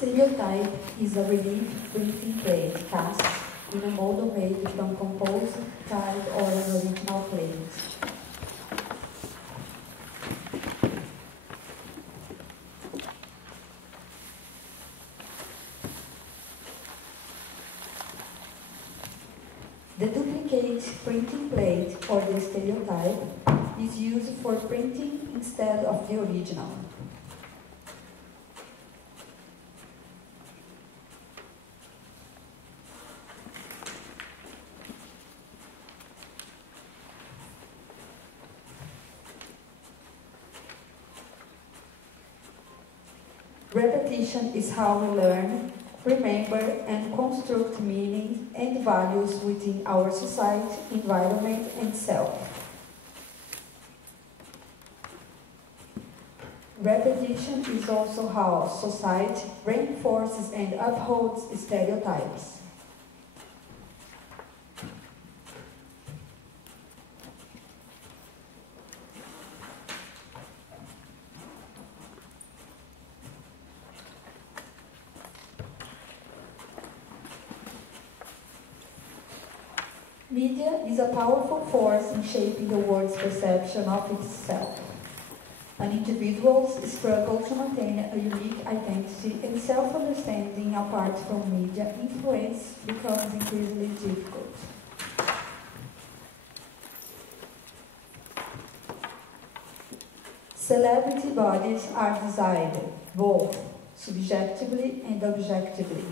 Stereotype is a relief printing plate cast in a model made from composite type or an original plate. The duplicate printing plate, or the stereotype, is used for printing instead of the original. Repetition is how we learn, remember, and construct meaning and values within our society, environment, and self. Repetition is also how society reinforces and upholds stereotypes. Media is a powerful force in shaping the world's perception of itself. An individual's struggle to maintain a unique identity and self-understanding apart from media influence becomes increasingly difficult. Celebrity bodies are desired, both subjectively and objectively.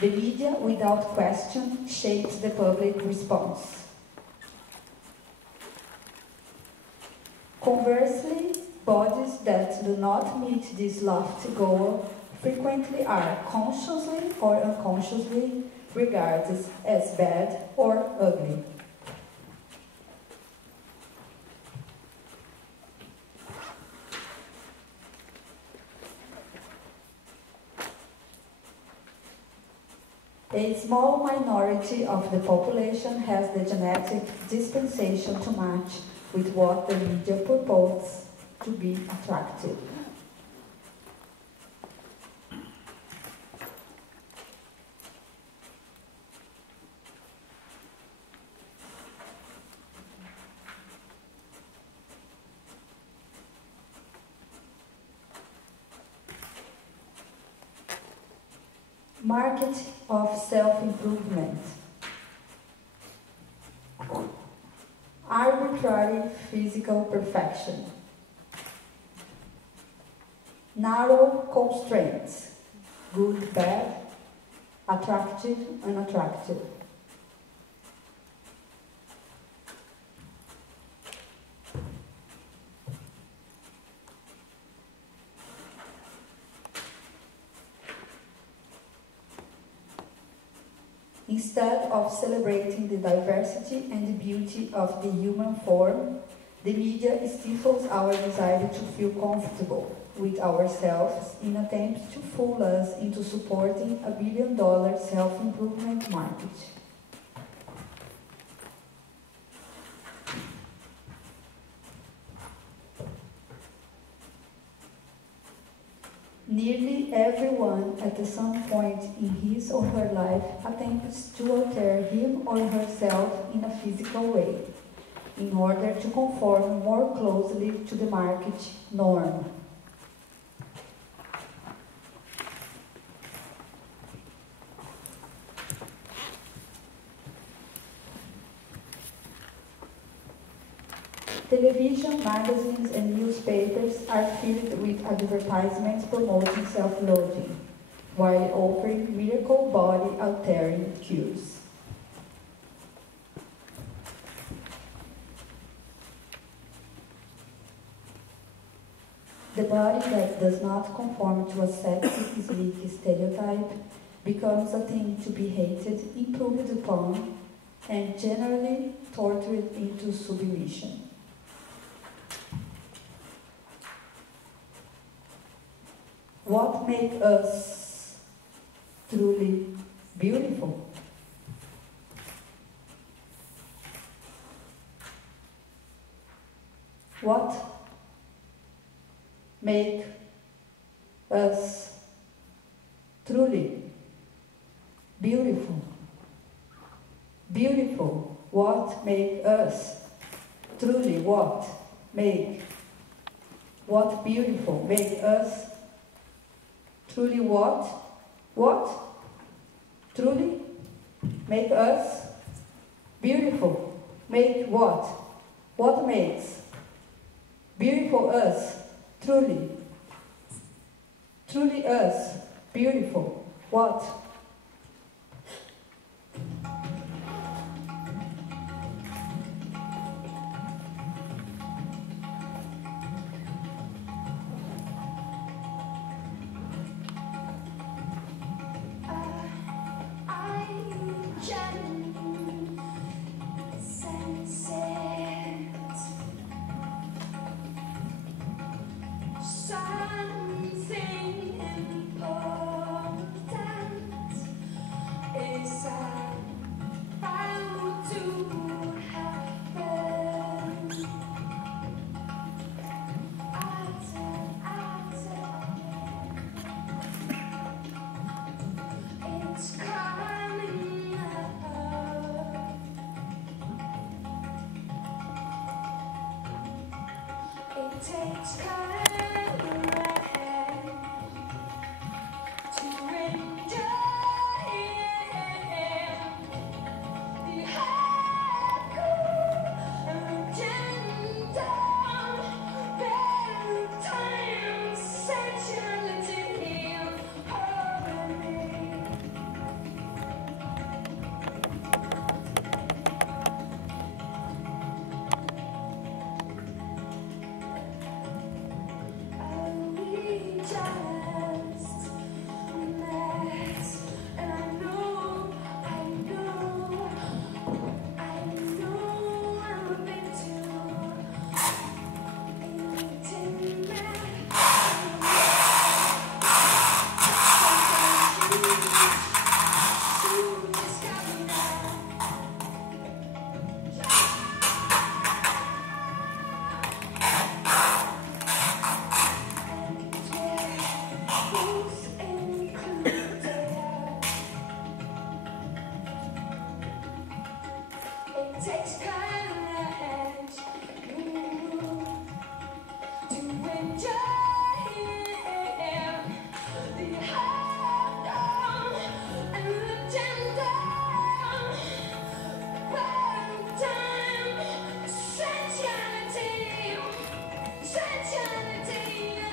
The media, without question, shapes the public response. Conversely, bodies that do not meet this lofty goal frequently are consciously or unconsciously regarded as bad or ugly. A small minority of the population has the genetic dispensation to match with what the media purports to be attractive. Market of self-improvement. Arbitrary physical perfection. Narrow constraints. Good, bad, attractive, unattractive. Instead of celebrating the diversity and the beauty of the human form, the media stifles our desire to feel comfortable with ourselves in attempts to fool us into supporting a billion-dollar self-improvement market. Nearly everyone at some point in his or her life attempts to alter him or herself in a physical way, in order to conform more closely to the market norm. Television, magazines, and newspapers are filled with advertisements promoting self-loathing, while offering miracle body-altering cures. The body that does not conform to a sexy, sleek stereotype becomes a thing to be hated, improved upon, and generally tortured into submission. What makes us truly beautiful? What makes us beautiful? What make us? Truly, what make? What beautiful make us? Truly, what? What? Truly, make us beautiful. Make what? What makes beautiful us? Truly. Truly us. Beautiful. What? Takes courage to enjoy the hardcore and gentle bedtime sexuality harmony. It takes courage to enjoy the hard and the gentle bedtime sensuality, sensuality, yeah.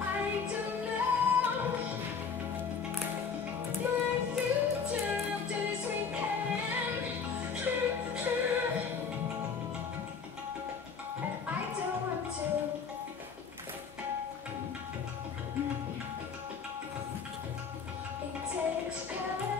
I don't know my future after this weekend, and I don't want to. It takes courage